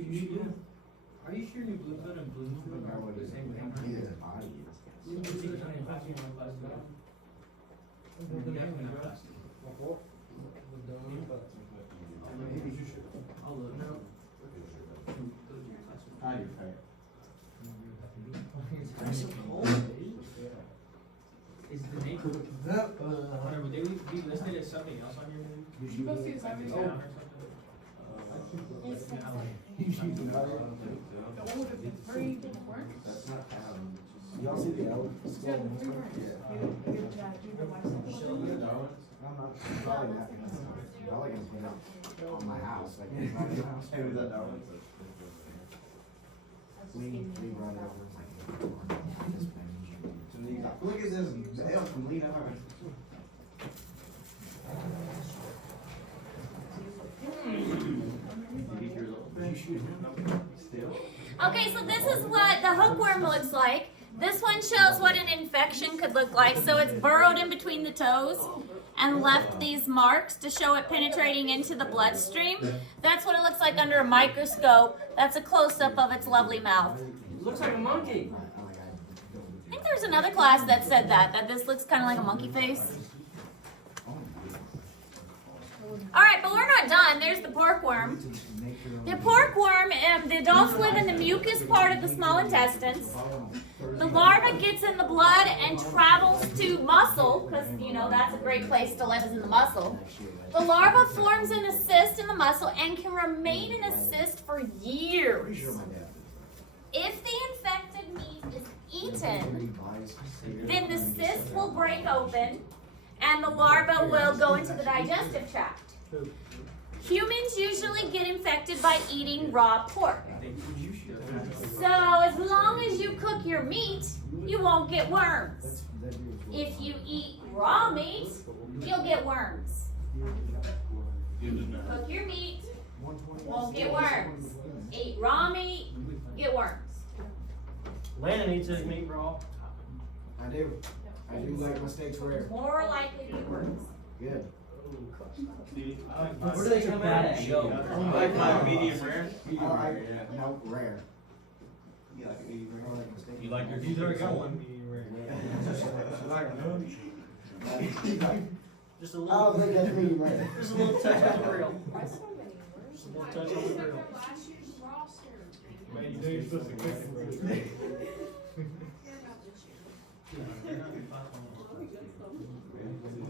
Are you sure your blue blood and blue moon are the same thing? Either the body is. Maybe you should. I'll look now. Ah, you're fair. It's cold. Is the name? Whatever, would they be listed as something else on your name? You must see something. Town or something? The free work. That's not town. Y'all see the L? Yeah, the free work. I'm not, probably not gonna, probably gonna put it on my house, like, it's not your house. Hey, was that Darwin? We run over, it's like, this bench. So then you got, look at this mail from Lena. Okay, so this is what the hookworm looks like. This one shows what an infection could look like. So it's burrowed in between the toes and left these marks to show it penetrating into the bloodstream. That's what it looks like under a microscope. That's a close-up of its lovely mouth. It looks like a monkey. I think there's another class that said that this looks kind of like a monkey face. All right, but we're not done. There's the porkworm. The porkworm, the adults live in the mucus part of the small intestines. The larva gets in the blood and travels to muscle, because, you know, that's a great place to live is in the muscle. The larva forms in a cyst in the muscle and can remain in a cyst for years. If the infected meat is eaten, then the cyst will break open and the larva will go into the digestive tract. Humans usually get infected by eating raw pork. So as long as you cook your meat, you won't get worms. If you eat raw meat, you'll get worms. Cook your meat, won't get worms. Eat raw meat, get worms. Landon eats his meat raw. I do like my steaks rare. More likely to get worms. Good. Where do they come out at? I like my medium rare. No, rare. You like it medium rare? I like my steak. You like your He's already got one medium rare. Just a I don't little, think that's medium rare. just a little touch of the grill. Why so many words? Just a little touch of the grill. Man, you know you're supposed to cook it, bro.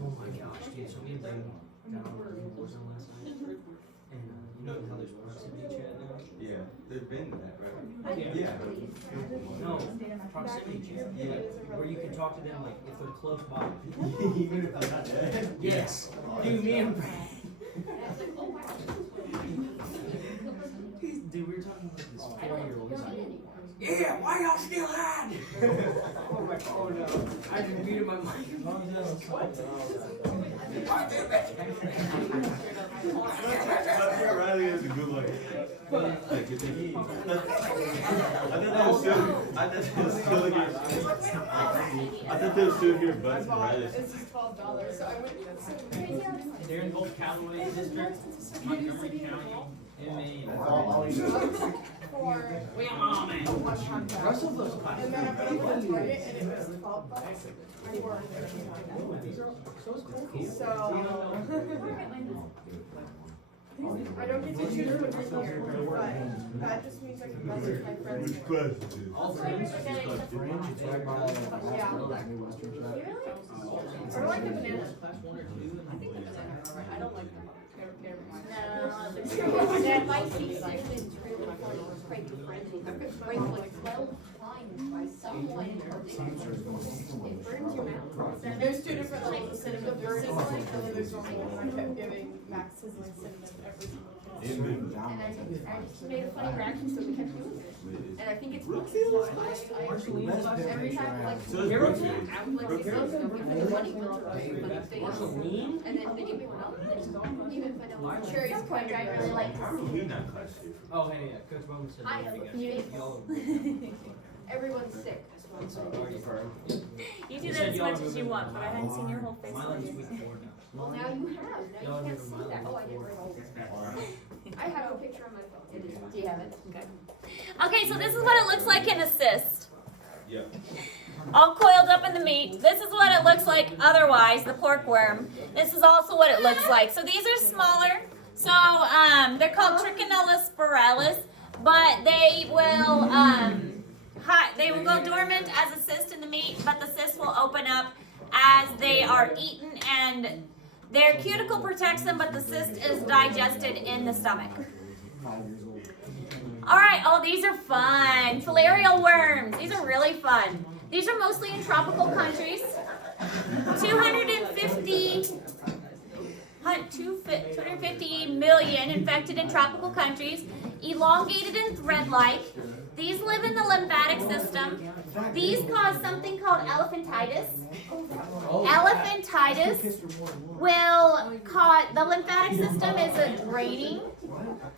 Oh my gosh, dude, so we had them down over in Warzone last night. And you know how there's proximity chat now? Yeah, there's been that, right? Yeah. No, proximity chat. Yeah. Where you can talk to them like if they're close by. Even if I'm not dead. Yes. Dude, me and Brad. Dude, we were talking about this 4-year-old. He's like, yeah, why y'all still hiding? Oh my, oh no. I just muted my mic. Riley has a good one. Like, if they eat. I thought that was still, I thought that was still here. I thought that was still here, but Riley. This is $12, so I went. They're in both Callaway District, Montgomery County, MA. We are on it. Russell those classes. And then I went to Target and it was $12. So it's cool. So I don't get to choose what's in here, but that just means I can message my friends. Which class is it? All friends. It's right by that New Western shop. I don't like the bananas. Class 1 or 2. I think the bananas are right. I don't like them. Never mind. That might be something really great to friends. Break like 12 times by someone. It burns your mouth. There's two different levels of cinnamon. There's sizzling and then there's normal. I kept giving Max sizzling cinnamon every single time. And I just made a funny reaction, so we kept doing it. And I think it's every time, like, So it's Brookfield. I would like to say something for the money filter on your funny face. Marceline? And then they give me one else, even if I don't. Cherry's quite dry, I really like How are we not class here? Oh, hey, yeah, Coach Bowman said I that know, you guys. everyone's sick. It's already firm. You do that as much as you want, but I haven't seen your whole face. Milan's week 4 now. Well, now you have, now Y'all you can't remember see that. Milan Oh, I didn't before? realize. I have a picture on my phone. Do you have it? Okay. Okay, so this is what it looks like in a cyst. Yeah. All coiled up in the meat. This is what it looks like otherwise, the pork worm. This is also what it looks like. So these are smaller. So they're called Trichinella spiralis, but they will go dormant as a cyst in the meat, but the cyst will open up as they are eaten, and their cuticle protects them, but the cyst is digested in the stomach. All right, oh, these are fun. Filarial worms. These are really fun. These are mostly in tropical countries. 250 million infected in tropical countries, elongated and thread-like. These live in the lymphatic system. These cause something called elephantitis. Elephantitis will cause, the lymphatic system is a draining,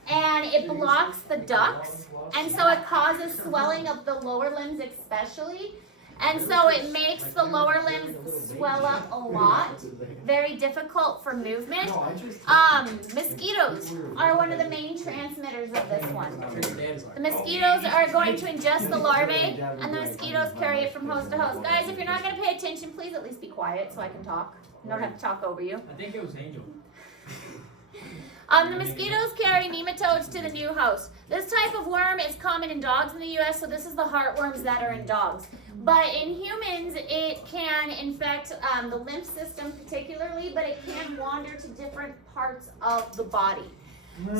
and it blocks the ducts, and so it causes swelling of the lower limbs especially. And so it makes the lower limbs swell up a lot, very difficult for movement. Mosquitoes are one of the main transmitters of this one. The mosquitoes are going to ingest the larvae, and the mosquitoes carry it from host to host. Guys, if you're not going to pay attention, please at least be quiet so I can talk. I don't have to talk over you. I think it was Angel. The mosquitoes carry nematodes to the new host. This type of worm is common in dogs in the U.S., so this is the heartworms that are in dogs. But in humans, it can infect the lymph system particularly, but it can wander to different parts of the body.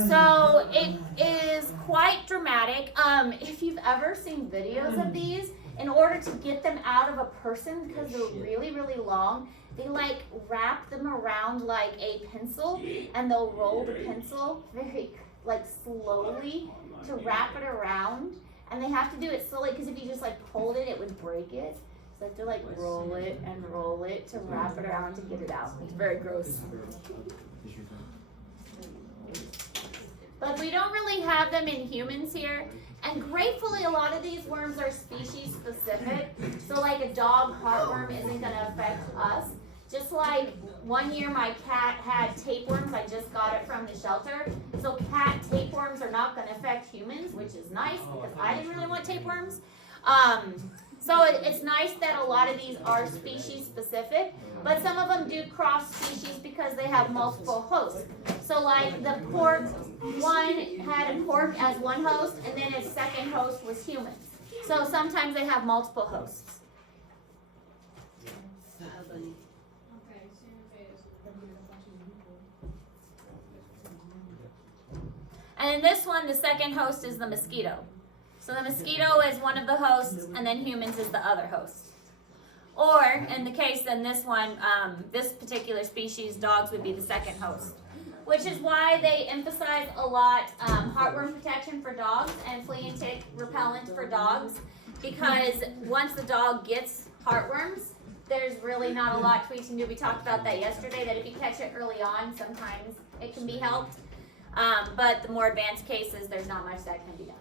So it is quite dramatic. If you've ever seen videos of these, in order to get them out of a person, because they're really, really long, they like wrap them around like a pencil, and they'll roll the pencil very like slowly to wrap it around. And they have to do it slowly because if you just like hold it, it would break it. So they have to like roll it to wrap it around to get it out. It's very gross. But we don't really have them in humans here. And gratefully, a lot of these worms are species specific. So like a dog heartworm isn't going to affect us. Just like one year my cat had tapeworms, I just got it from the shelter. So cat tapeworms are not going to affect humans, which is nice because I didn't really want tapeworms. So it's nice that a lot of these are species specific, but some of them do cross species because they have multiple hosts. So like the pork, one had a pork as one host, and then its second host was humans. So sometimes they have multiple hosts. And in this one, the second host is the mosquito. So the mosquito is one of the hosts, and then humans is the other host. Or, in the case in this one, this particular species, dogs would be the second host. Which is why they emphasize a lot heartworm protection for dogs and flea and tick repellent for dogs. Because once the dog gets heartworms, there's really not a lot we can do. We talked about that yesterday, that if you catch it early on, sometimes it can be helped. But the more advanced cases, there's not much that can be done.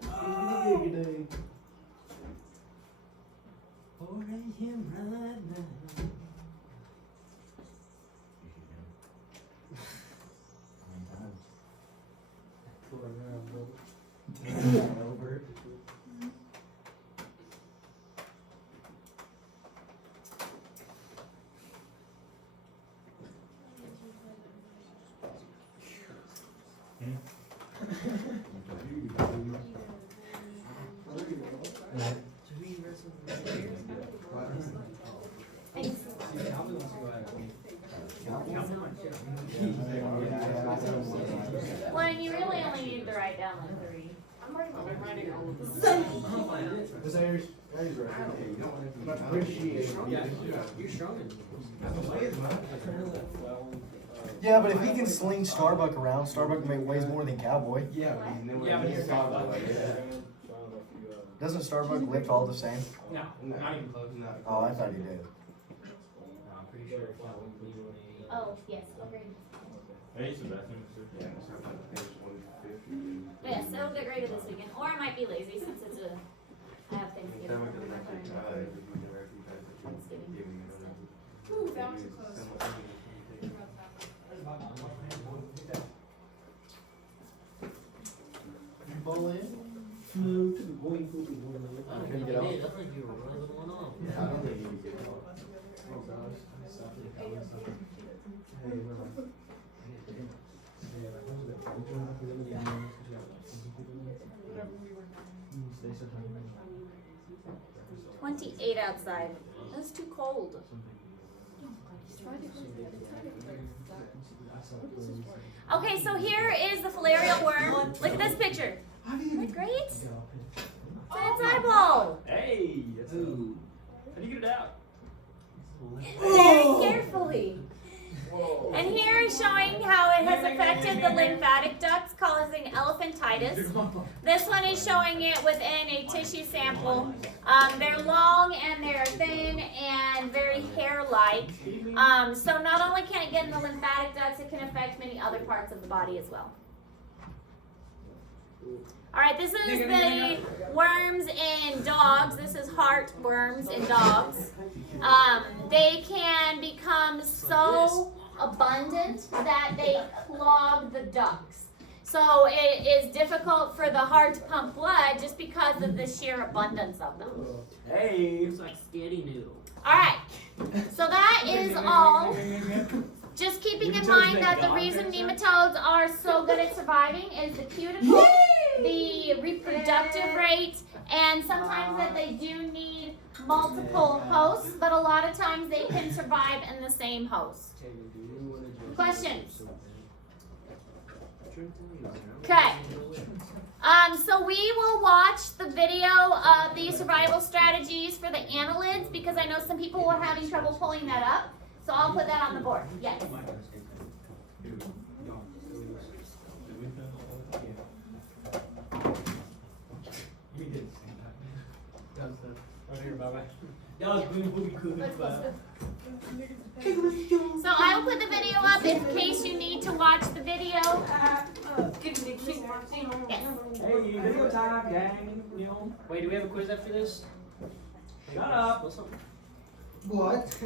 Well, and you really only need to write down like 3. I'm writing all This Aries right here. Much appreciated. You're showing. Yeah, but if he can sling Starbuck around, Starbuck weighs more than Cowboy. Yeah, but Yeah, but you're Doesn't Starbuck lift all the same? No, not even close. Oh, I thought he did. No, I'm pretty sure. Oh, yes, agreed. I used to bathroom, sir. Yes, it'll get graded this weekend. Or I might be lazy since it's I have Thanksgiving. Thanksgiving. Ooh, that was close. Couldn't get out. Yeah, I don't think you get it. Yeah. 28 outside. That's too cold. Okay, so here is the filarial worm. Look at this picture. Isn't it great? It's an inside ball. Hey, that's ooh. How do you get it out? Very carefully. And here is showing how it has affected the lymphatic ducts, causing elephantitis. This one is showing it within a tissue sample. They're long and they're thin and very hair-like. So not only can it get in the lymphatic ducts, it can affect many other parts of the body as well. All right, this is the worms in dogs. This is heart worms in dogs. They can become so abundant that they clog the ducts. So it is difficult for the heart to pump blood just because of the sheer abundance of them. Hey, it's like spaghetti noodle. All right, so that is all. Just keeping in mind that the reason nematodes are so good at surviving is the cuticle, the reproductive rate, and sometimes that they do need multiple hosts, but a lot of times they can survive in the same host. Questions? Okay. So we will watch the video of the survival strategies for the annelids because I know some people were having trouble pulling that up. So I'll put that on the board. Yes. That was booty coo. So I will put the video up in case you need to watch the video. Yes. Hey, video time, gang. You know. Wait, do we have a quiz after this? Shut up. What?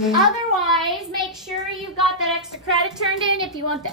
Otherwise, make sure you've got that extra credit turned in if you want the